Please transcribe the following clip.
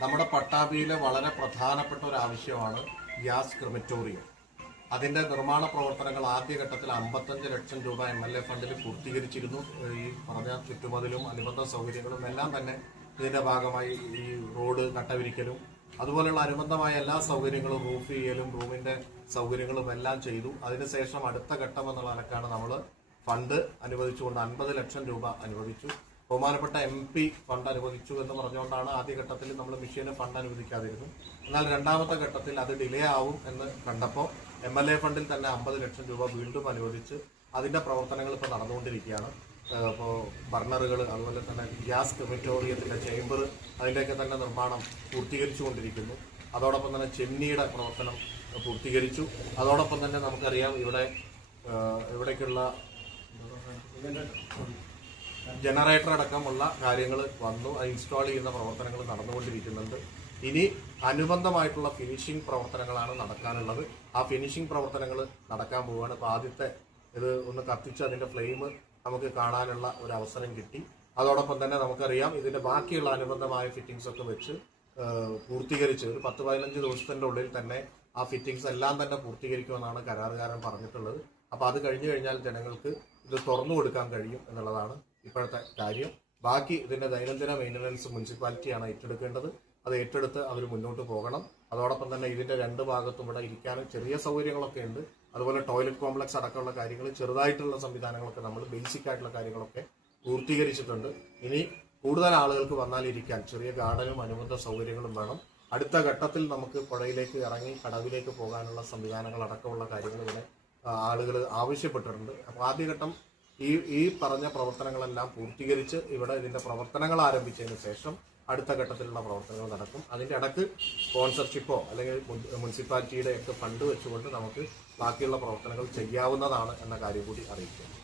നമ്മുടെ പട്ടാമ്പിയിലെ വളരെ പ്രധാനപ്പെട്ട ഒരു ആവശ്യമാണ് ഗ്യാസ് ക്രിമറ്റോറിയം. അതിന്റെ നിർമ്മാണ പ്രവർത്തനങ്ങൾ ആദ്യഘട്ടത്തിൽ 55 ലക്ഷം രൂപ MLA ഫണ്ടിൽ പൂർത്തീകരിച്ചിരുന്നു. ഈ പറഞ്ഞ ചുറ്റുമതിലും അനുബന്ധ സൗകര്യങ്ങളും എല്ലാം തന്നെ ഇതിന്റെ ഭാഗമായി ഈ റോഡ് കട്ടവിരിക്കലും അതുപോലെയുള്ള അനുബന്ധമായ എല്ലാ സൗകര്യങ്ങളും റൂഫ് ചെയ്യലും റൂമിന്റെ സൗകര്യങ്ങളും എല്ലാം ചെയ്തു. അതിനുശേഷം അടുത്ത ഘട്ടം എന്നുള്ള നിലക്കാണ് നമ്മൾ ഫണ്ട് അനുവദിച്ചുകൊണ്ട് 50 ലക്ഷം രൂപ അനുവദിച്ചു. ബഹുമാനപ്പെട്ട MP ഫണ്ട് അനുവദിച്ചു എന്ന് പറഞ്ഞുകൊണ്ടാണ് ആദ്യഘട്ടത്തിൽ നമ്മൾ മിഷീന് ഫണ്ട് അനുവദിക്കാതിരുന്നു. എന്നാൽ രണ്ടാമത്തെ ഘട്ടത്തിൽ അത് ഡിലേ ആവും എന്ന് കണ്ടപ്പോൾ MLA ഫണ്ടിൽ തന്നെ 50 ലക്ഷം രൂപ വീണ്ടും അനുവദിച്ച് അതിന്റെ പ്രവർത്തനങ്ങൾ ഇപ്പോൾ നടന്നുകൊണ്ടിരിക്കുകയാണ്. ഇപ്പോൾ ബർണറുകൾ അതുപോലെ തന്നെ ഗ്യാസ് ക്രിമറ്റോറിയത്തിന്റെ ചേംബർ അതിൻ്റെയൊക്കെ തന്നെ നിർമ്മാണം പൂർത്തീകരിച്ചുകൊണ്ടിരിക്കുന്നു. അതോടൊപ്പം തന്നെ ചെന്നിയുടെ പ്രവർത്തനം പൂർത്തീകരിച്ചു. അതോടൊപ്പം തന്നെ നമുക്കറിയാം ഇവിടേക്കുള്ള ജനറേറ്റർ അടക്കമുള്ള കാര്യങ്ങൾ വന്നു. അത് ഇൻസ്റ്റാൾ ചെയ്യുന്ന പ്രവർത്തനങ്ങൾ നടന്നുകൊണ്ടിരിക്കുന്നുണ്ട്. ഇനി അനുബന്ധമായിട്ടുള്ള ഫിനിഷിംഗ് പ്രവർത്തനങ്ങളാണ് നടക്കാനുള്ളത്. ആ ഫിനിഷിംഗ് പ്രവർത്തനങ്ങൾ നടക്കാൻ പോവുകയാണ്. ഇപ്പോൾ ആദ്യത്തെ ഇത് ഒന്ന് കത്തിച്ച് അതിന്റെ ഫ്ലെയിം നമുക്ക് കാണാനുള്ള ഒരു അവസരം കിട്ടി. അതോടൊപ്പം തന്നെ നമുക്കറിയാം ഇതിന്റെ ബാക്കിയുള്ള അനുബന്ധമായ ഫിറ്റിംഗ്സ് ഒക്കെ വെച്ച് പൂർത്തീകരിച്ച് ഒരു 10-15 ദിവസത്തിന്റെ ഉള്ളിൽ തന്നെ ആ ഫിറ്റിംഗ്സ് എല്ലാം തന്നെ പൂർത്തീകരിക്കുമെന്നാണ് കരാറുകാരൻ പറഞ്ഞിട്ടുള്ളത്. അപ്പൊ അത് കഴിഞ്ഞു കഴിഞ്ഞാൽ ജനങ്ങൾക്ക് ഇത് തുറന്നു കൊടുക്കാൻ കഴിയും എന്നുള്ളതാണ് ഇപ്പോഴത്തെ കാര്യം. ബാക്കി ഇതിന്റെ ദൈനംദിന മെയിൻ്റനൻസ് മുനിസിപ്പാലിറ്റിയാണ് ഏറ്റെടുക്കേണ്ടത്. അത് ഏറ്റെടുത്ത് അവർ മുന്നോട്ട് പോകണം. അതോടൊപ്പം തന്നെ ഇതിന്റെ രണ്ട് ഭാഗത്തും ഇവിടെ ഇരിക്കാനും ചെറിയ സൗകര്യങ്ങളൊക്കെ ഉണ്ട്. അതുപോലെ ടോയ്ലറ്റ് കോംപ്ലക്സ് അടക്കമുള്ള കാര്യങ്ങൾ, ചെറുതായിട്ടുള്ള സംവിധാനങ്ങളൊക്കെ നമ്മൾ ബേസിക് ആയിട്ടുള്ള കാര്യങ്ങളൊക്കെ പൂർത്തീകരിച്ചിട്ടുണ്ട്. ഇനി കൂടുതൽ ആളുകൾക്ക് വന്നാൽ ഇരിക്കാൻ ചെറിയ ഗാർഡനും അനുബന്ധ സൗകര്യങ്ങളും വേണം. അടുത്ത ഘട്ടത്തിൽ നമുക്ക് പുഴയിലേക്ക് ഇറങ്ങി കടവിലേക്ക് പോകാനുള്ള സംവിധാനങ്ങൾ അടക്കമുള്ള കാര്യങ്ങൾ ഇവിടെ ആളുകൾ ആവശ്യപ്പെട്ടിട്ടുണ്ട്. അപ്പോൾ ആദ്യഘട്ടം ഈ പറഞ്ഞ പ്രവർത്തനങ്ങളെല്ലാം പൂർത്തീകരിച്ച് ഇവിടെ ഇതിന്റെ പ്രവർത്തനങ്ങൾ ആരംഭിച്ചതിന് ശേഷം അടുത്ത ഘട്ടത്തിലുള്ള പ്രവർത്തനങ്ങൾ നടക്കും. അതിന്റെ ഇടക്ക് സ്പോൺസർഷിപ്പോ അല്ലെങ്കിൽ മുനിസിപ്പാലിറ്റിയുടെ ഒക്കെ ഫണ്ട് വെച്ചുകൊണ്ട് നമുക്ക് ബാക്കിയുള്ള പ്രവർത്തനങ്ങൾ ചെയ്യാവുന്നതാണ് എന്ന കാര്യം കൂടി അറിയിക്കുന്നു.